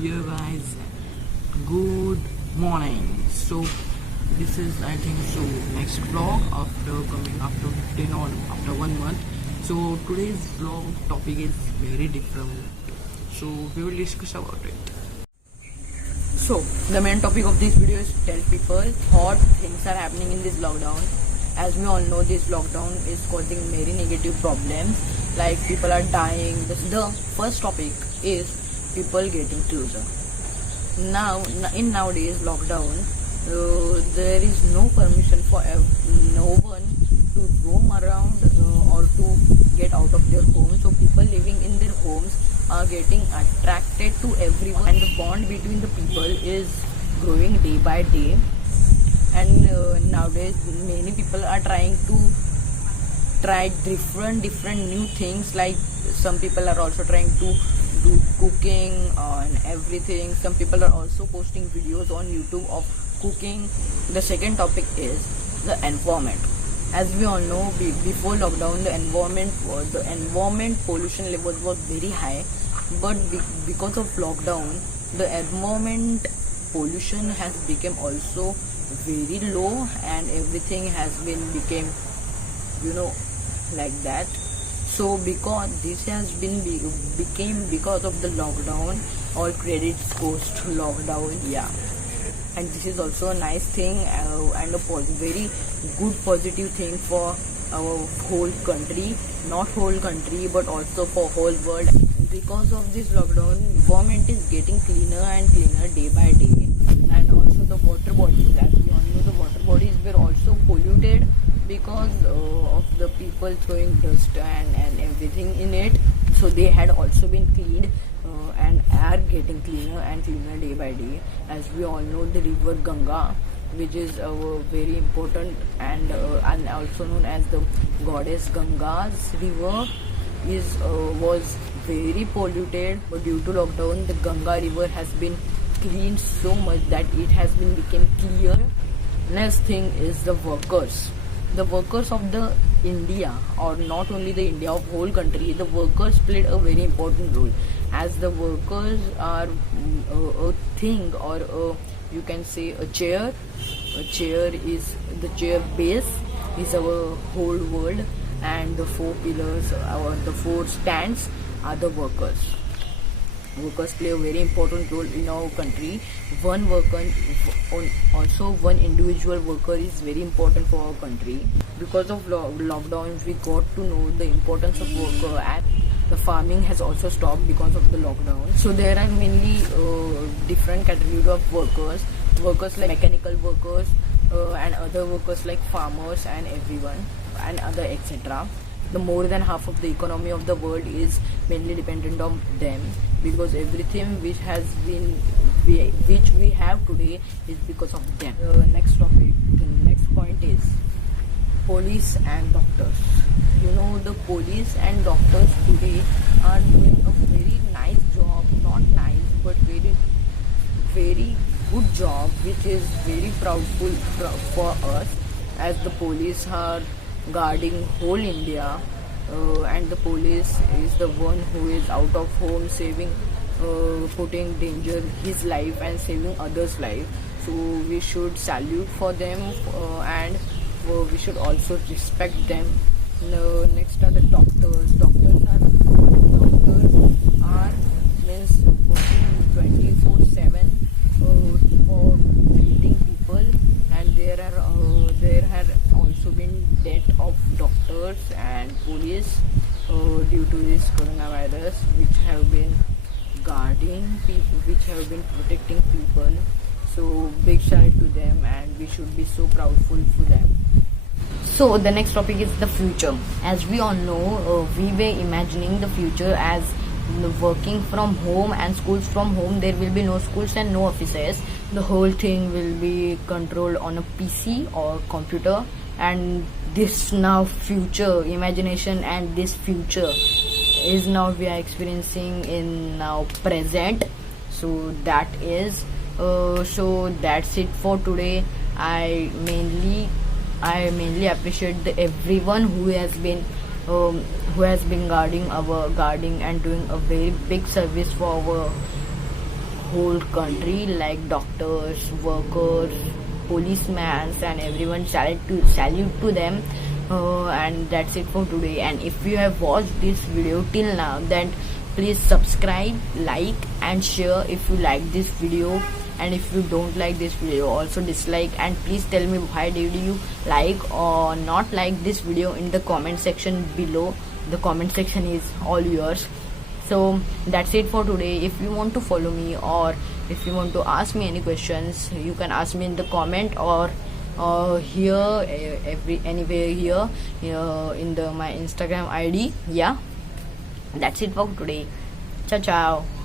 Yeah, guys, good morning. So, this is I think so next vlog after coming after 15 or after 1 month. So, today's vlog topic is very different. So, we will discuss about it. So, the main topic of this video is tell people what things are happening in this lockdown. As we all know, this lockdown is causing very negative problems, like people are dying. The first topic is people getting closer. Now, in nowadays lockdown, there is no permission for no one to roam around or to get out of their homes. So people living in their homes are getting attracted to everyone, and the bond between the people is growing day by day. And nowadays many people are trying to try different new things, like some people are also trying to do cooking and everything. Some people are also posting videos on YouTube of cooking. The second topic is the environment. As we all know, before lockdown the environment pollution level was very high, but because of lockdown the environment pollution has become also very low, and everything has been became like that. So because this has been became because of the lockdown, all credits goes to lockdown. Yeah, and this is also a nice thing and a very good positive thing for our whole country, not whole country but also for whole world. Because of this lockdown, environment is getting cleaner and cleaner day by day. And also the water bodies, as we all know, the water bodies were also polluted because of the people throwing dust and everything in it. So they had also been cleaned and are getting cleaner and cleaner day by day. As we all know, the river Ganga, which is very important and also known as the goddess Ganga's river, was very polluted. But due to lockdown, the Ganga river has been cleaned so much that it has been become clear. Next thing is the workers. The workers of the India, or not only the India, of whole country, the workers played a very important role, as the workers are a thing, or you can say a chair. A chair is the chair base is our whole world, and the four pillars or the four stands are the workers. Workers play a very important role in our country. One worker, also one individual worker, is very important for our country. Because of lockdown, we got to know the importance of worker, and the farming has also stopped because of the lockdown. So there are mainly different categories of workers. Workers like mechanical workers and other workers like farmers and everyone and other etc. The more than half of the economy of the world is mainly dependent on them, because everything which we have today is because of them. Next topic, the next point is police and doctors. The police and doctors today are doing a very nice job, not nice but very good job, which is very proudful for us, as the police are guarding whole India, and the police is the one who is out of home saving, putting danger his life and saving others' life. So we should salute for them, and we should also respect them. Next are the doctors. Doctors are means working 24/7 for treating people, and there have also been death of doctors and police due to this coronavirus, which have been guarding people, which have been protecting people. So big shout out to them, and we should be so proudful for them. So the next topic is the future. As we all know, we were imagining the future as working from home and schools from home. There will be no schools and no offices. The whole thing will be controlled on a PC or computer, and this now future imagination and this future is now we are experiencing in now present. So that is so that's it for today. I mainly appreciate everyone who has been guarding and doing a very big service for whole country, like doctors, workers, policemen, and everyone. Salute to them. And that's it for today. And if you have watched this video till now, then please subscribe, like and share if you like this video, and if you don't like this video also dislike, and please tell me why did you like or not like this video in the comment section below. The comment section is all yours. So that's it for today. If you want to follow me, or if you want to ask me any questions, you can ask me in the comment, or here anywhere here in the my Instagram ID. Yeah, that's it for today. Ciao ciao.